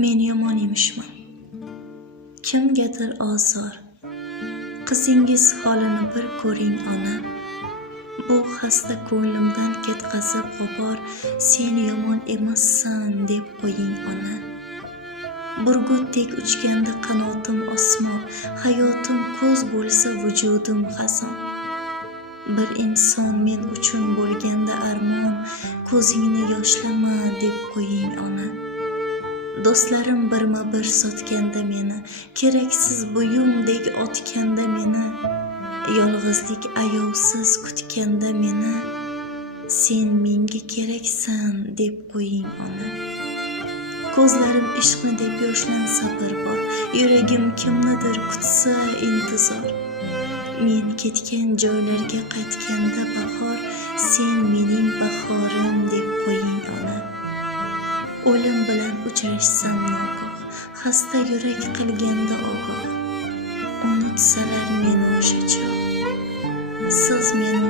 Men yomon emishman. Kimgadir ozor. Qizingiz holini bir ko'ring ona. Bu xasta ko'nglimdan ketkazib g'ubor, sen yomon emassan deb qo'ying ona. Burgutdek uchganda qanotim osmon, hayotim ko'z bo'lsa vujudim xazon. Bir inson men uchun bo'lganda armon, ko'zingni yoshlama deb qo'ying ona. Do'stlarim birma-bir sotganda meni, keraksiz buyumdek otganda meni, yolg'izlik ayovsiz kutganda meni, sen menga keraksan deb qo'ying ona. Ko'zlarim ishqni deb yoshlansa bir bor, yuragim kimnidir kutsa intizor. Men ketgan joylarga qaytganda bahor, sen mening bahorim deb qo'ying ona. O'lim bilan uchrashsam nogoh, xasta yurak qilganda ogoh. Unutsalar meni o'sha chog', siz meni